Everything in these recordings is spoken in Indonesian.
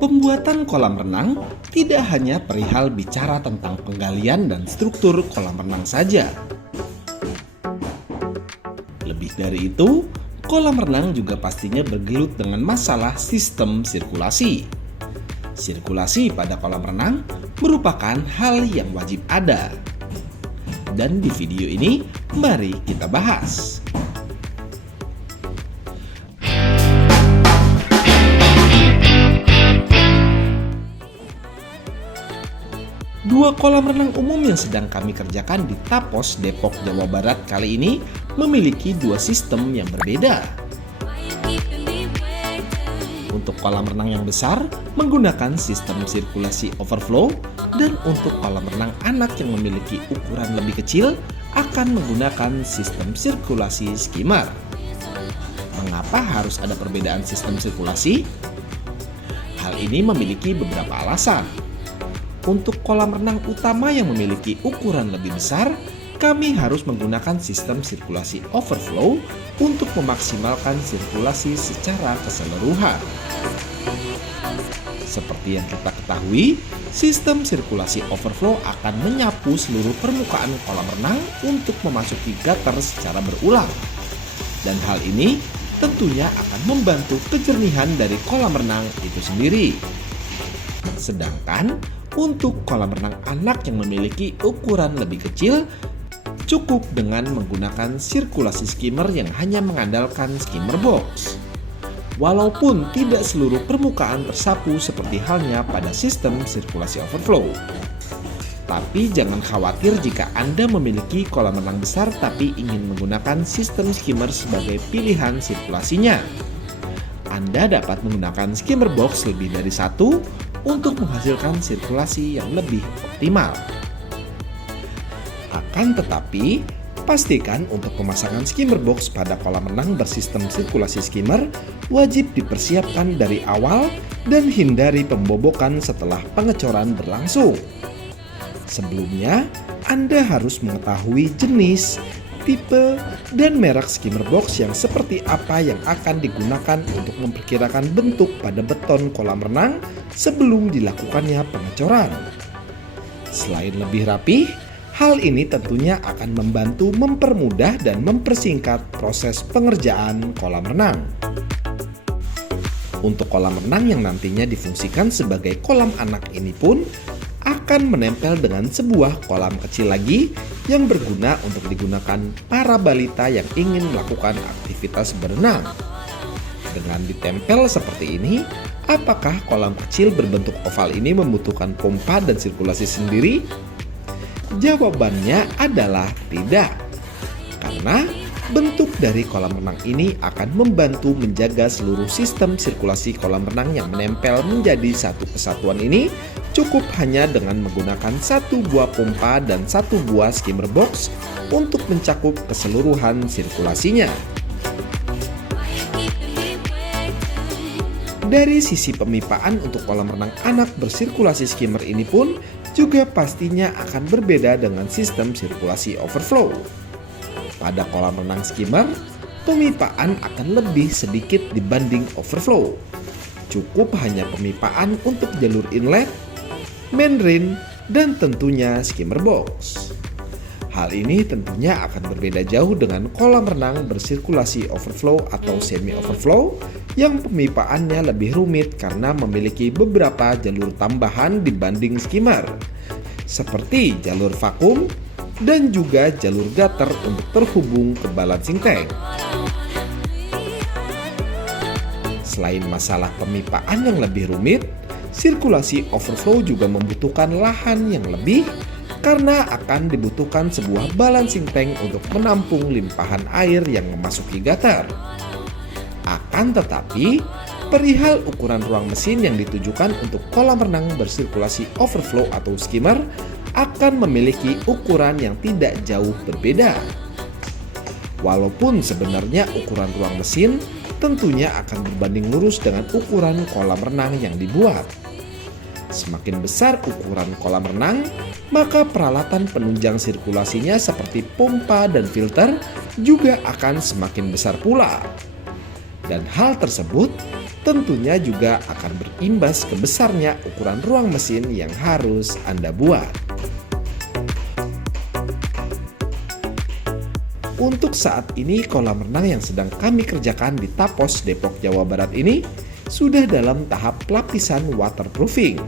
Pembuatan kolam renang tidak hanya perihal bicara tentang penggalian dan struktur kolam renang saja. Lebih dari itu, kolam renang juga pastinya bergelut dengan masalah sistem sirkulasi. Sirkulasi pada kolam renang merupakan hal yang wajib ada. Dan di video ini, mari kita bahas. Dua kolam renang umum yang sedang kami kerjakan di Tapos, Depok, Jawa Barat kali ini memiliki dua sistem yang berbeda. Untuk kolam renang yang besar menggunakan sistem sirkulasi overflow, dan untuk kolam renang anak yang memiliki ukuran lebih kecil akan menggunakan sistem sirkulasi skimmer. Mengapa harus ada perbedaan sistem sirkulasi? Hal ini memiliki beberapa alasan. Untuk kolam renang utama yang memiliki ukuran lebih besar, kami harus menggunakan sistem sirkulasi overflow untuk memaksimalkan sirkulasi secara keseluruhan. Seperti yang kita ketahui, sistem sirkulasi overflow akan menyapu seluruh permukaan kolam renang untuk memasuki gutter secara berulang. Dan hal ini tentunya akan membantu kejernihan dari kolam renang itu sendiri. Sedangkan untuk kolam renang anak yang memiliki ukuran lebih kecil, cukup dengan menggunakan sirkulasi skimmer yang hanya mengandalkan skimmer box. Walaupun tidak seluruh permukaan tersapu seperti halnya pada sistem sirkulasi overflow. Tapi jangan khawatir jika Anda memiliki kolam renang besar tapi ingin menggunakan sistem skimmer sebagai pilihan sirkulasinya. Anda dapat menggunakan skimmer box lebih dari satu untuk menghasilkan sirkulasi yang lebih optimal. Akan tetapi, pastikan untuk pemasangan skimmer box pada kolam renang bersistem sirkulasi skimmer wajib dipersiapkan dari awal dan hindari pembobokan setelah pengecoran berlangsung. Sebelumnya, Anda harus mengetahui jenis, tipe, dan merek skimmer box yang seperti apa yang akan digunakan untuk memperkirakan bentuk pada beton kolam renang sebelum dilakukannya pengecoran. Selain lebih rapih, hal ini tentunya akan membantu mempermudah dan mempersingkat proses pengerjaan kolam renang. Untuk kolam renang yang nantinya difungsikan sebagai kolam anak ini pun akan menempel dengan sebuah kolam kecil lagi yang berguna untuk digunakan para balita yang ingin melakukan aktivitas berenang. Dengan ditempel seperti ini, apakah kolam kecil berbentuk oval ini membutuhkan pompa dan sirkulasi sendiri? Jawabannya adalah tidak. Karena bentuk dari kolam renang ini akan membantu menjaga seluruh sistem sirkulasi kolam renang yang menempel menjadi satu kesatuan ini cukup hanya dengan menggunakan satu buah pompa dan satu buah skimmer box untuk mencakup keseluruhan sirkulasinya. Dari sisi pemipaan untuk kolam renang anak bersirkulasi skimmer ini pun juga pastinya akan berbeda dengan sistem sirkulasi overflow. Pada kolam renang skimmer, pemipaan akan lebih sedikit dibanding overflow. Cukup hanya pemipaan untuk jalur inlet, main drain, dan tentunya skimmer box. Hal ini tentunya akan berbeda jauh dengan kolam renang bersirkulasi overflow atau semi overflow yang pemipaannya lebih rumit karena memiliki beberapa jalur tambahan dibanding skimmer, seperti jalur vakum dan juga jalur gutter untuk terhubung ke balancing tank. Selain masalah pemipaan yang lebih rumit, sirkulasi overflow juga membutuhkan lahan yang lebih karena akan dibutuhkan sebuah balancing tank untuk menampung limpahan air yang memasuki gutter. Akan tetapi, perihal ukuran ruang mesin yang ditujukan untuk kolam renang bersirkulasi overflow atau skimmer akan memiliki ukuran yang tidak jauh berbeda. Walaupun sebenarnya ukuran ruang mesin tentunya akan berbanding lurus dengan ukuran kolam renang yang dibuat. Semakin besar ukuran kolam renang, maka peralatan penunjang sirkulasinya seperti pompa dan filter juga akan semakin besar pula. Dan hal tersebut tentunya juga akan berimbas ke besarnya ukuran ruang mesin yang harus Anda buat. Untuk saat ini, kolam renang yang sedang kami kerjakan di Tapos, Depok, Jawa Barat ini sudah dalam tahap pelapisan waterproofing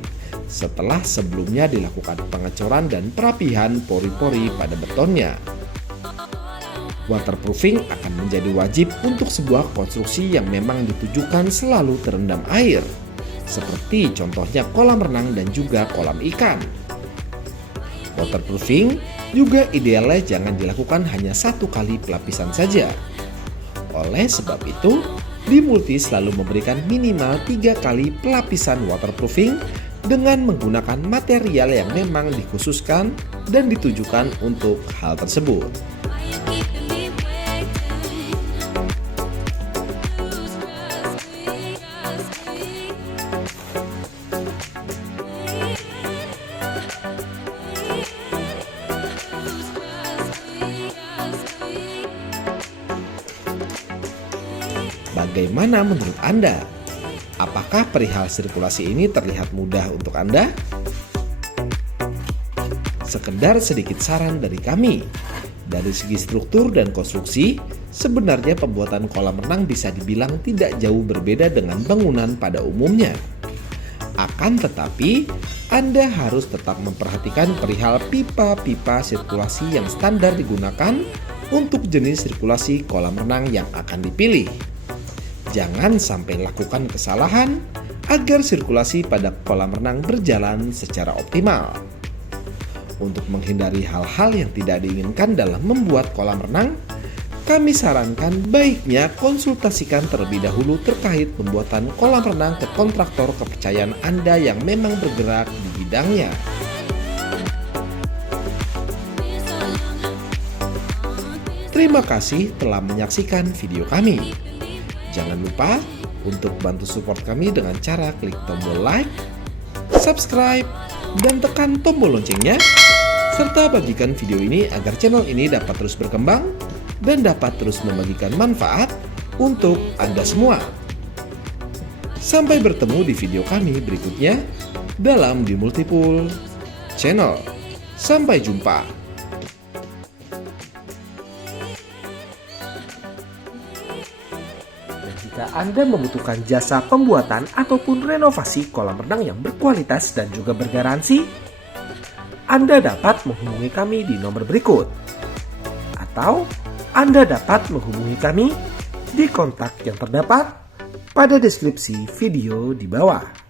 setelah sebelumnya dilakukan pengecoran dan perapihan pori-pori pada betonnya. Waterproofing akan menjadi wajib untuk sebuah konstruksi yang memang ditujukan selalu terendam air, seperti contohnya kolam renang dan juga kolam ikan. Waterproofing juga idealnya jangan dilakukan hanya satu kali pelapisan saja. Oleh sebab itu, Dimulti selalu memberikan minimal 3 kali pelapisan waterproofing dengan menggunakan material yang memang dikhususkan dan ditujukan untuk hal tersebut. Bagaimana menurut Anda? Apakah perihal sirkulasi ini terlihat mudah untuk Anda? Sekedar sedikit saran dari kami. Dari segi struktur dan konstruksi, sebenarnya pembuatan kolam renang bisa dibilang tidak jauh berbeda dengan bangunan pada umumnya. Akan tetapi, Anda harus tetap memperhatikan perihal pipa-pipa sirkulasi yang standar digunakan untuk jenis sirkulasi kolam renang yang akan dipilih. Jangan sampai lakukan kesalahan agar sirkulasi pada kolam renang berjalan secara optimal. Untuk menghindari hal-hal yang tidak diinginkan dalam membuat kolam renang, kami sarankan baiknya konsultasikan terlebih dahulu terkait pembuatan kolam renang ke kontraktor kepercayaan Anda yang memang bergerak di bidangnya. Terima kasih telah menyaksikan video kami. Jangan lupa untuk bantu support kami dengan cara klik tombol like, subscribe, dan tekan tombol loncengnya, serta bagikan video ini agar channel ini dapat terus berkembang dan dapat terus membagikan manfaat untuk Anda semua. Sampai bertemu di video kami berikutnya dalam Dimultipool Channel. Sampai jumpa. Jika Anda membutuhkan jasa pembuatan ataupun renovasi kolam renang yang berkualitas dan juga bergaransi, Anda dapat menghubungi kami di nomor berikut. Atau Anda dapat menghubungi kami di kontak yang terdapat pada deskripsi video di bawah.